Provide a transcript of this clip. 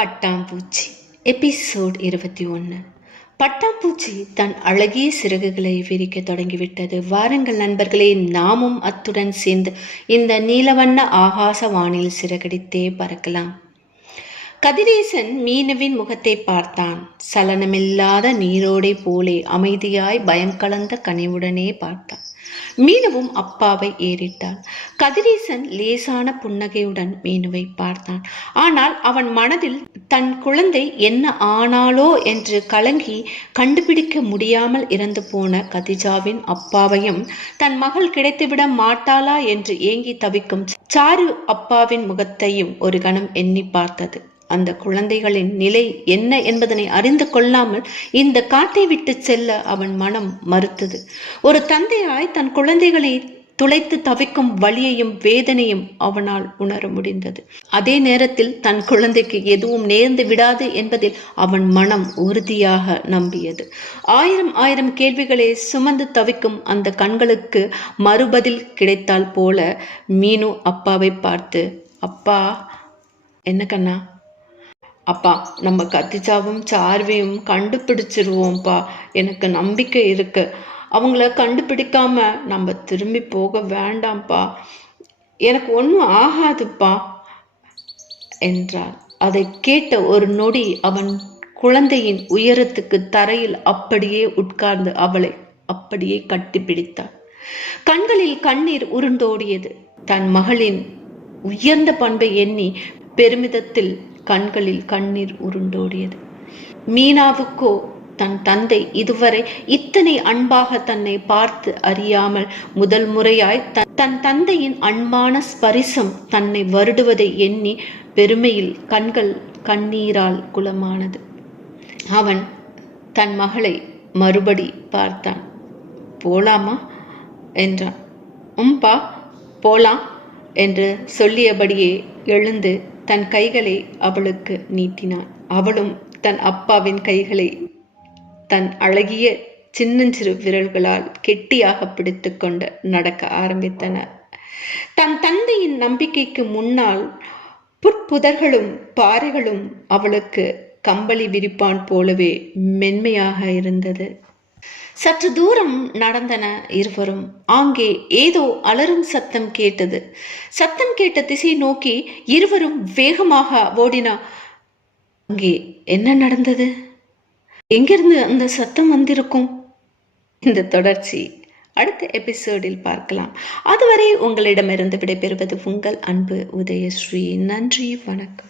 பட்டாம்பூச்சி எபிசோட் இருபத்தி ஒன்று பட்டாம்பூச்சி தன் அழகிய சிறகுகளை விரிக்க தொடங்கிவிட்டது. வாருங்கள் நண்பர்களே நாமும் அத்துடன் சேர்ந்து இந்த நீலவண்ண ஆகாச வானில் சிறகடித்தே பறக்கலாம். கதிரேசன் மீனவின் முகத்தை பார்த்தான். சலனமில்லாத நீரோடை போலே அமைதியாய் பயம் கலந்த கனிவுடனே பார்த்தான். மீனுவும் அப்பாவை ஏறிட்டாள். கதிரேசன் லேசான புன்னகையுடன் மீனுவை பார்த்தான். ஆனால் அவன் மனதில் தன் குழந்தை என்ன ஆனாலோ என்று கலங்கி கண்டுபிடிக்க முடியாமல் இறந்து போன கதிஜாவின் அப்பாவையும் தன் மகள் கிடைத்துவிட மாட்டாளா? என்று ஏங்கி தவிக்கும் சாரு அப்பாவின் முகத்தையும் ஒரு கணம் எண்ணி பார்த்தது. அந்த குழந்தைகளின் நிலை என்ன என்பதனை அறிந்து கொள்ளாமல் இந்த காட்டை விட்டு செல்ல அவன் மனம் மறுத்தது. ஒரு தந்தையாய் தன் குழந்தைகளை துளைத்து தவிக்கும் வழியையும் வேதனையும் அவனால் உணர முடிந்தது. அதே நேரத்தில் தன் குழந்தைக்கு எதுவும் நேர்ந்து விடாது என்பதில் அவன் மனம் உறுதியாக நம்பியது. ஆயிரம் ஆயிரம் கேள்விகளை சுமந்து தவிக்கும் அந்த கண்களுக்கு மறுபதில் கிடைத்தால் போல மீனு அப்பாவை பார்த்து அப்பா என்ன கண்ணா? அப்பா நம்ம கத்திச்சாவும் சார்வையும் கண்டுபிடிச்சிருவோம்ப்பா. எனக்கு நம்பிக்கை இருக்கு. அவங்கள கண்டுபிடிக்காம நம்ம திரும்பி போக வேண்டாம்ப்பா. எனக்கு ஒன்றும் ஆகாதுப்பா என்றார் அதை கேட்ட ஒரு நொடி அவன் குழந்தையின் உயரத்துக்கு தரையில் அப்படியே உட்கார்ந்து அவளை அப்படியே கட்டிப்பிடித்தான் கண்களில் கண்ணீர் உருண்டோடியது. தன் மகளின் உயர்ந்த பண்பை எண்ணி பெருமிதத்தில் கண்களில் கண்ணீர் உருண்டோடியது. மீனாவுக்கோ தன் தந்தை இதுவரை இத்தனை அன்பாக தன்னை பார்த்து அறியாமல் முதல் முறையாய் தன் தந்தையின் அன்பான ஸ்பரிசம் தன்னை வருடுவதை எண்ணி பெருமையில் கண்கள் கண்ணீரால் குலமானது அவன் தன் மகளை மறுபடி பார்த்தான். போலாமா? என்றான். உம்பா போலாம் என்று சொல்லியபடியே எழுந்து தன் கைகளை அவளுக்கு நீட்டினான். அவளும் தன் அப்பாவின் கைகளை தன் அழகிய சின்னஞ்சிறு விரல்களால் கெட்டியாக பிடித்து கொண்டு நடக்க ஆரம்பித்தனர். தன் தந்தையின் நம்பிக்கைக்கு முன்னால் புற்புதர்களும் பாறைகளும் அவளுக்கு கம்பளி விரிப்பான் போலவே மென்மையாக இருந்தது. சற்று தூரம் நடந்தன இருவரும். ஆங்கே ஏதோ அலறும் சத்தம் கேட்டது. சத்தம் கேட்ட திசை நோக்கி இருவரும் வேகமாக ஓடினா. அங்கே என்ன நடந்தது? எங்கிருந்து அந்த சத்தம் வந்திருக்கும்? இந்த தொடர்ச்சி. அடுத்த எபிசோடில் பார்க்கலாம். அதுவரை உங்களிடமிருந்து விடைபெறுவது உங்கள் அன்பு உதயஸ்ரீ. நன்றி வணக்கம்.